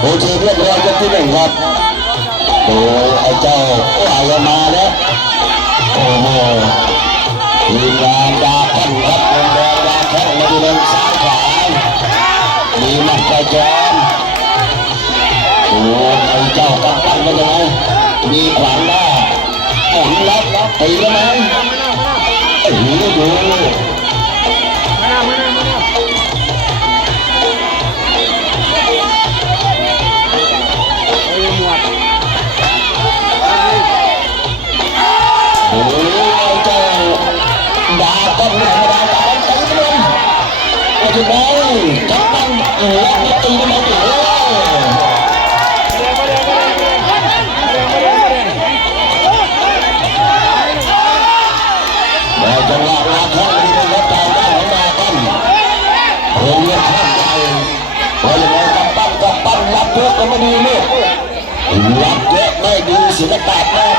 โอเคเรียบร้อยยกที่หนึ่งครับโอ้ไอ้เจ้าไหลมาแล้วโอ้โหทีมงานดาขั้นครับวงแดงดาขั้นมาดูเลนซ้ายขวามีมัดกระจรโอ้ไอ้เจ้ากำปั้นเป็นยังไงมีขวางหน้าหมุนรับตีแล้วไหมไอ้หูดูโอ้ยเจ้าดาปั้นไม่ธรรมดาดาปั้นตีกันโอ้ยบอยจับปั้นโอ้ยตีกันมาโอ้แต่จังหวะลาท่องที่เป็นรถไฟได้ของดาปั้นเรียนข้ามใจเพราะยังไงกับปั้นรับเยอะก็ไม่ดีลูกรับเยอะไม่ดีศิลปะแน่